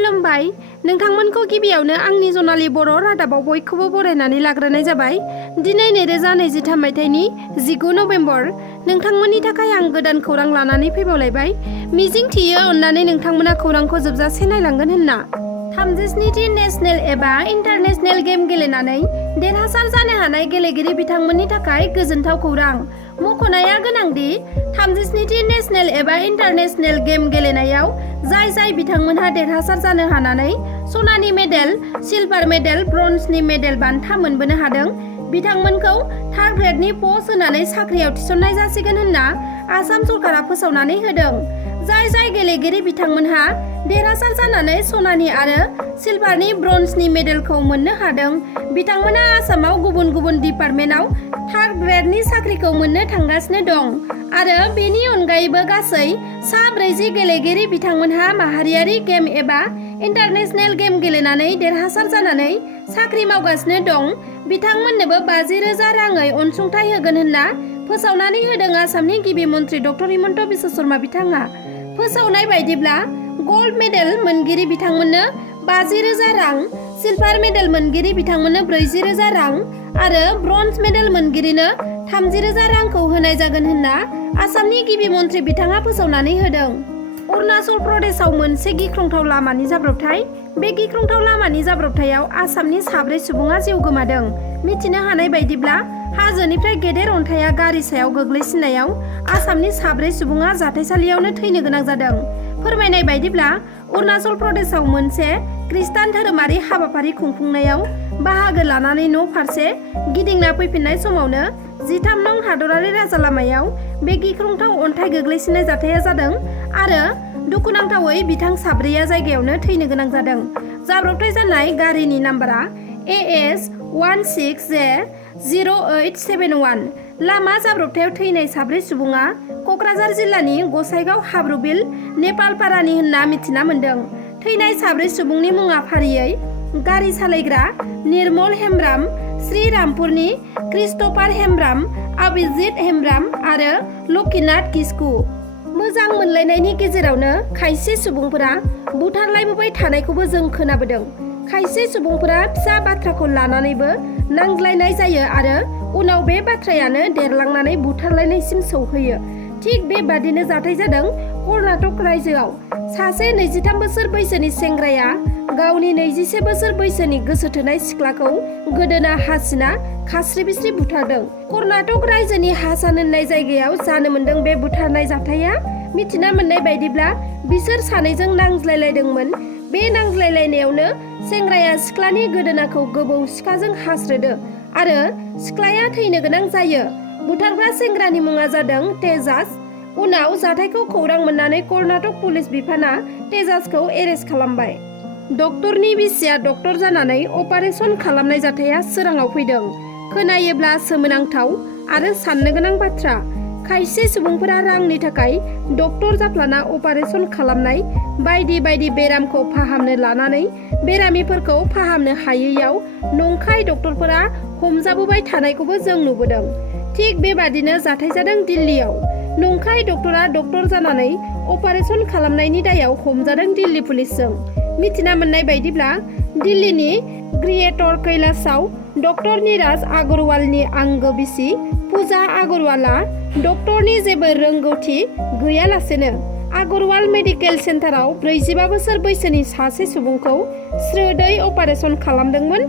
खुलुमबाय नोंथांमोनखौ गिबियावनो आंनि जनालि बर' रादाबाव बयखौबो बरायनानै लाग्रोनाय जाबाय। दिनै 2023 मायथाइनि 19 नभेम्बर नोंथांमोननि थाखाय आं गोदान खौरां लानानै फैबावलायबाय। मिजिं थियो अननानै नोंथांमोना खौरांखौ जोबजासे नायलांगोन होनना। 37थि नेशनेल एबा इन्टारनेशनेल गेम गेलेनानै देरहासार जानो हानाय गेलेगिरि बिथांमोननि थाखाय गोजोनथाव खौरां। मख'नाया गोनांदि 37थि नेशनेल एबा इन्टारनेशनेल गेम गेलेनायाव जाय बिथांमोनहा देरहासार जानो हानानै सनानि मेडेल, सिलभार मेडेल, ब्रन्जनि मेडेल बान्था मोनबोनो हादों बिथांमोनखौ थार्ड ग्रेडनि पस्ट होनानै साख्रियाव थिसननाय जासिगोन होनना आसाम सरकारा फोसावनानै होदों। जाय गेलेगिरि बिथांमोनहा देरहासार जानानै सनानि आरो सिलभारनि ब्रन्जनि मेडेलखौ मोननो हादों बिथांमोना आसामाव गुबुन डिपार्टमेन्टआव थार्ड ग्रेडनि साख्रिखौ मोननो थांगासिनो दं आरो बेनि अनगायैबो गासै 40 गेलेगिरि बिथांमोनहा माहारियारि गेम एबा इन्टारनेशनेल गेम गेलेनानै देरहासार जानानै साख्रि मावगासिनो दं बिथांमोननोबो 50,000 राङै अनसुंथाइ होगोन होनना फोसावनानै होदों आसामनि गिबि मन्त्रि डक्टर हिमन्त बिश्व शर्मा बिथाङा। फोसावनाय बायदिब्ला गल्ड मेडेल मोनगिरि बिथांमोननो 50,000 रां, सिलभार मेडेल मोनगिरि बिथांमोननो 40,000 रां आरो ब्रन्ज मेडेल मोनगिरिनो 30,000 रांखौ होनाय जागोन होनना आसामनि गिबि मन्त्रि बिथाङा फोसावनानै होदों। अरुणाचल प्रदेशआव मोनसे गिख्रंथाव लामानि जाब्रबथाय। बे गिख्रंथाव लामानि जाब्रबथायाव आसामनि 4 सुबुङा जिउ गोमादों। मिथिनो हानाय बायदिब्ला हाजोनिफ्राय गेदेर अन्थाइया गारि सायाव गोग्लैसिननायाव आसामनि 4 सुबुङा जाथायसालियावनो थैनो गोनां जादों। फोरमायनाय बायदिब्ला अरुणाचल प्रदेशआव मोनसे खृष्टान धोरोमारि हाबाफारि खुंफुंनायाव बाहागो लानानै न' फारसे गिदिंना फैफिननाय समावनो 13 नं हादरारि राजालामायाव बे गिख्रंथाव अन्थाइ गोग्लैसिननाय जाथाया जादों आरो दुखुनांथावै बिथां 4 जायगायावनो थैनो गोनां जादों। जाब्रबथाय जानाय गारिनि नाम्बारा AS 16J0871। लामा जाब्रबथायाव थैनाय 4 सुबुङा क'क्राझार जिल्लानि गसाइगाव हाब्रुबिल नेपालपारानि होनना मिथिना मोन्दों। थैनाय 4 सुबुंनि मुङा फारियै गारि सालायग्रा निर्मल हेम्ब्राम, श्रीरामपुरनि क्रिस्ट'फार हेम्ब्राम, अभिजित हेम्ब्राम आरो लकिनाथ किस्कु। मोजां मोनलायनायनि गेजेरावनो खायसे सुबुंफोरा बुथारलायबोबाय थानायखौबो जों खोनाबोदों। खायसे सुबुंफोरा फिसा बाथ्राखौ लानानैबो नांज्लायनाय जायो आरो उनाव बे बाथ्रायानो देरलांनानै बुथारलायनायसिम सौहैयो। थिग बेबादिनो जाथाय जादों कर्नाटक रायजोआव। सासे 23 बोसोर बैसोनि सेंग्राया गावनि 21 बोसोर बैसोनि गोसो थोनाय सिख्लाखौ गोदोना हासिना खास्रि-बिस्रि बुथारदों। कर्नाटक रायजोनि हासान होननाय जायगायाव जानो मोन्दों बे बुथारनाय जाथाया। मिथिना मोननाय बायदिब्ला बिसोर सानैजों नांज्लायलायदोंमोन। बे नांज्लायलायनायावनो सेंग्राया सिख्लानि गोदोनाखौ गोबौ सिखाजों हास्रोदो आरो सिख्लाया थैनो गोनां जायो। बुथारग्रा सेंग्रानि मुङा जादों तेजास। उनाव जाथायखौ खौरां मोननानै कर्नाटक पुलिस बिफाना तेजासखौ एरेस्ट खालामबाय। डक्टरनि बिसिया डक्टर जानानै अपारेशन खालामनाय जाथाया सोराङाव फैदों। खोनायोब्ला सोमोनांथाव आरो साननो गोनां बाथ्रा। खायसे सुबुंफोरा रांनि थाखाय डक्टर जाफ्लाना अपारेशन खालामनाय बायदि बेरामखौ फाहामनो लानानै बेरामिफोरखौ फाहामनो हायैयाव नंखाय डक्टरफोरा हमजाबोबाय थानायखौबो जों नुबोदों। थिग बेबादिनो जाथाय जादों दिल्लीयाव। नंखाय डक्टरा डक्टर जानानै अपारेशन खालामनायनि दायाव हमजादों दिल्ली पुलिसजों। मिथिना मोननाय बायदिब्ला दिल्लीनि ग्रेटर कैलासआव डक्टर निराज आगरवालनि आंगो बिसि पूजा आगरवाला डक्टरनि जेबो रोंगौथि गैयालासेनो आगरवाल मेडिकेल सेन्टाराव 45 बोसोर बैसोनि सासे सुबुंखौ स्रोदै अपारेशन खालामदोंमोन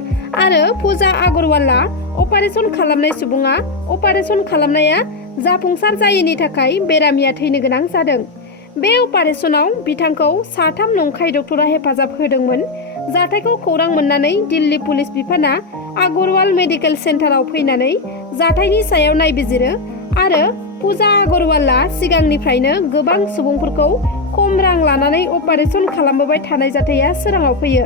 आरो पूजा आगरवाला अपारेशन खालामनाय सुबुङा अपारेशन खालामनाया जाफुंसार जायैनि थाखाय बेरामिया थैनो गोनां जादों। बे अपारेशनाव बिथांखौ 3 नंखाय डक्टरा हेफाजाब होदोंमोन। जाथायखौ खौरां मोननानै दिल्ली पुलिस बिफाना आगरवाल मेडिकेल सेन्टाराव फैनानै जाथायनि सायाव नायबिजिरो आरो पूजा आगरवाला सिगांनिफ्रायनो गोबां सुबुंफोरखौ खम रां लानानै अपारेशन खालामबोबाय थानाय जाथाया सोराङाव फैयो।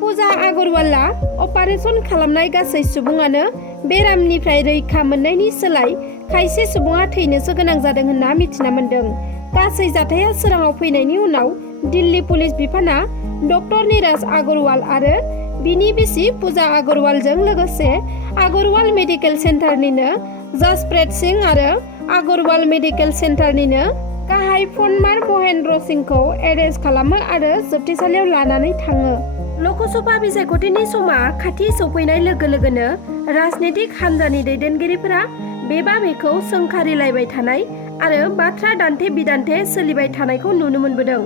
पूजा आगरवाला अपारेशन खालामनाय गासै सुबुङानो बेरामनिफ्राय रैखा मोननायनि सोलाय खायसे सुबुङा थैनोसो गोनां जादों होनना मिथिना मोन्दों। गासै जाथाया सोराङाव फैनायनि उनाव दिल्ली पुलिस बिफाना डक्टर निराज आगरवाल आरो बिनि बिसि पूजा आगरवालजों लोगोसे आगरवाल मेडिकेल सेन्टारनिनो जसप्रेत सिंह आरो आगरवाल मेडिकेल सेन्टारनिनो गाहाय फनमार महेन्द्र सिंहखौ एरेस्ट खालामो आरो जोबथेसालियाव लानानै थाङो। लकसभा बिसायख'थिनि समा खाथि सौफैनाय लोगो लोगोनो राजनीतिक हान्जानि दैदेनगिरिफोरा बेबा बेखौ सोंखारिलायबाय थानाय आरो बाथ्रा दान्थे बिदान्थे सोलिबाय थानायखौ नुनो मोनबोदों।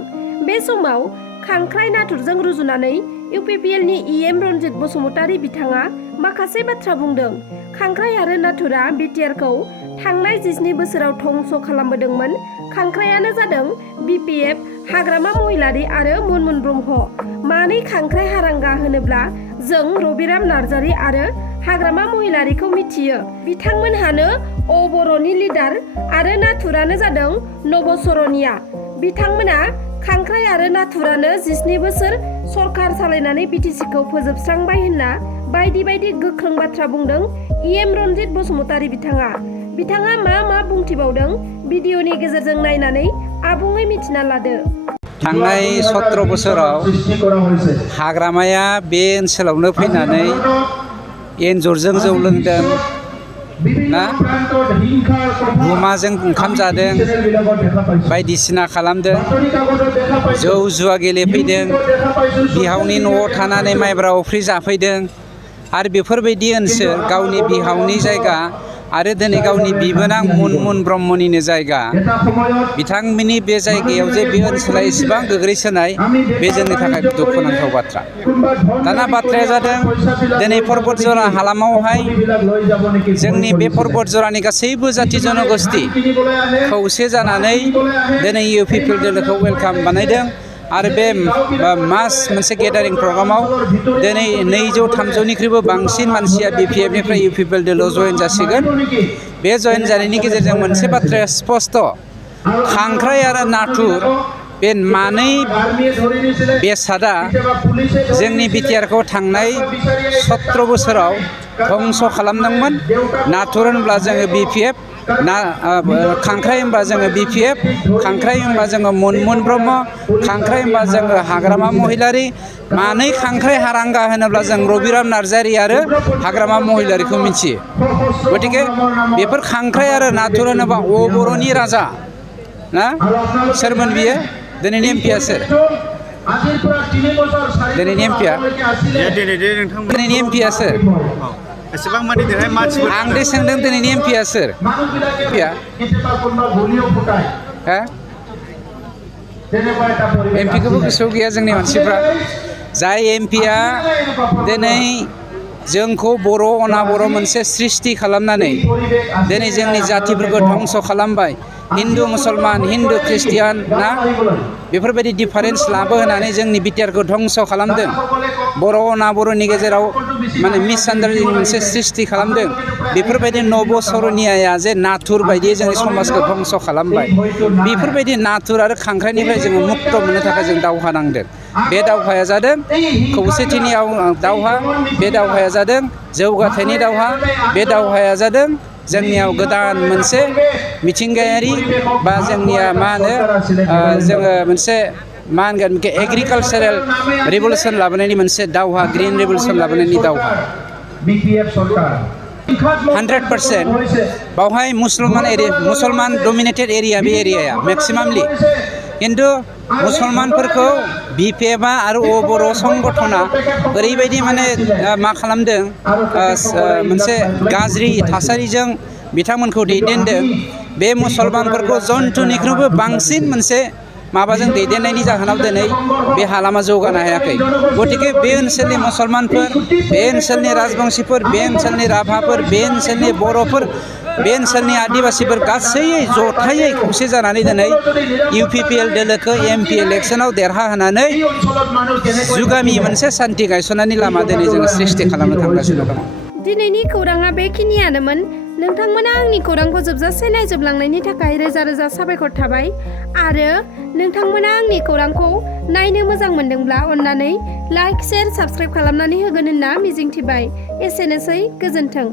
बे समाव खांख्राइ नाथुरजों रुजुनानै इउपिपिएलनि इएम रनजित बसुमतारी बिथाङा माखासे बाथ्रा बुंदों। खांख्राइ आरो नाथुरा बिटिआरखौ थांनाय 17 बोसोराव धंस खालामबोदोंमोन। खांख्रायानो जादों बिपिएफ, हाग्रामा महिलारी आरो मुनमुन ब्रह्म। मानै खांख्राइ हारांगा होनोब्ला जों रबिराम नार्जारी आरो हाग्रामा महिलारीखौ मिथियो। बिथांमोनहानो बर'नि लिडार आरो नाथुरानो जादों नबसरनिया। बिथांमोना खांख्राइ आरो नाथुरानो 17 बोसोर सरकार सालायनानै बिटिसिखौ फोजोबस्रांबाय होनना बायदि बायदि गोख्रों बाथ्रा बुंदों इएम रनजित बसुमतारी बिथाङा मा बुंथिबावदों भिडिअनि गेजेरजों नायनानै आबुङै मिथिना लादो। थांनाय 17 बोसोराव हाग्रामाया बे ओनसोलावनो फैनानै एन्जरजों जौ लोंदों ना, गुमाजों ओंखाम जादों, बायदिसिना खालामदों, जौ जुवा गेलेफैदों, बिहावनि न'आव थानानै माइब्रा अफ्रि जाफैदों आरो बेफोरबायदि ओनसोल गावनि बिहावनि जायगा आरो दिनै गावनि बिबोनां मुनमुन ब्रह्मनिनो जायगा, बिथांमोननि बे जायगायाव जे बे ओनसोला इसेबां गोग्लैसोनाय बे जोंनि थाखाय दुखुनांथाव बाथ्रा। दाना बाथ्राया जादों दिनै पर्बत जरा हालामावहाय जोंनि बे पर्बत जरानि गासैबो जाथि जनगोष्ठी खौसे जानानै दिनै इउपिपिएल दोलोखौ वेलकाम बानायदों आरो बे मास मोनसे गेदारिं प्रग्रामाव दिनै 200-300निख्रुइबो बांसिन मानसिया बिपिएफनिफ्राय इउपिपिएल दोलोआव जयेन जासिगोन। बे जयेन जानायनि गेजेरजों मोनसे बाथ्राया स्पष्ट, खांख्राइ आरो नाथुर बे मानै बेसादा जोंनि बिटिआरखौ थांनाय 17 बोसोराव धंस खालामदोंमोन। नाथुर होनब्ला जोङो बिपिएफ, खांख्राइ होनबा जोङो बिपिएफ, खांख्राइ होनबा जोङो मुनमुन ब्रह्म, खांख्राइ होनबा जोङो हाग्रामा महिलारी, मानै खांख्राइ हारांगा होनोब्ला जों रबिराम नार्जारी आरो हाग्रामा महिलारीखौ मिथियो। गतिके बेफोर खांख्राइ आरो नाथुर होनोबा बर'नि राजा ना, सोरमोन बियो? दिनैनि एमपिआ सोर? दिनैनि एमपिआ दिनैनि एमपिआ सोर? एसेबां मानि दिनै मानसिफोर आं दे सोंदों दिनैनि एमपिआ सोर? एमपिखौबो गोसोआव गैया जोंनि मानसिफ्रा। जाय एमपिआ दिनै जोंखौ बर' अनाबर' मोनसे सृष्टि खालामनानै दिनै जोंनि जातिफोरखौ धंस खालामबाय, हिन्दु मुसलमान, हिन्दु ख्रिस्टियान ना, बेफोरबायदि डिफारेन्स लाबोनानै जोंनि बिटिआरखौ धंस खालामदों। बर' अनाबर'नि गेजेराव माने मिसआन्डारस्टेन्डिं मोनसे सृष्टि खालामदों। बेफोरबायदि नबसरनियाया जे नाथुर बायदि जोंनि समाजखौ धंस खालामबाय, बेफोरबायदि नाथुर आरो खांख्राइनिफ्राय जोङो मुक्त मोननो थाखाय जों दावहा नांदों। बे दावहाया जादों खौसेथिनि दावहा, बे दावहाया जादों जौगाथायनि दावहा, बे दावहाया जादों जोंनियाव गोदान मोनसे मिथिंगायारि बा जोंनिया मा होनो जोङो मोनसे मा होनगोन एग्रिकालचारेल रिभलिउसन लाबोनायनि मोनसे दावहा, ग्रिन रिभलिउसन लाबोनायनि दावहा। 100% बावहाय मुसलमान डमिनेटेड एरिया, बे एरियाया मेक्सिमामलि, खिन्थु मुसलमानफोरखौ बिपिएफआ आरो बर' संगठना ओरैबायदि माने मा खालामदों, मोनसे गाज्रि थासारिजों बिथांमोनखौ दैदेनदों। बे मुसलमानफोरखौ जन्थुनिख्रुइबो बांसिन मोनसे माबाजों दैदेननायनि जाहोनाव दिनै बे हालामा जौगानो हायाखै। गतिके बे ओनसोलनि मुसलमानफोर, बे ओनसोलनि राजबंशीफोर, बे ओनसोलनि राभाफोर, बे ओनसोलनि बर'फोर, बे ओनसोलनि आदिबासिफोर गासैयै जथायै खौसे जानानै दिनै इउपिपिएल दोलोखौ एमपि इलेक्सनाव देरहाहोनानै जुगामि मोनसे सान्थि गायसननायनि लामा दिनै जोङो सृष्टि खालामनो थांगासिनो दङ। दिनैनि खौराङा बेखिनियानोमोन। नोंथांमोना आंनि खौरांखौ जोबजासे नायजोबलांनायनि थाखाय रोजा रोजा साबायखर थाबाय। आरो नोंथांमोना आंनि खौरांखौ नायनो मोजां मोनदोंब्ला अन्नानै लाइक, शेयार, साबस्क्राइब खालामनानै होगोन होनना मिजिंथिबाय। एसेनोसै, गोजोन्थों।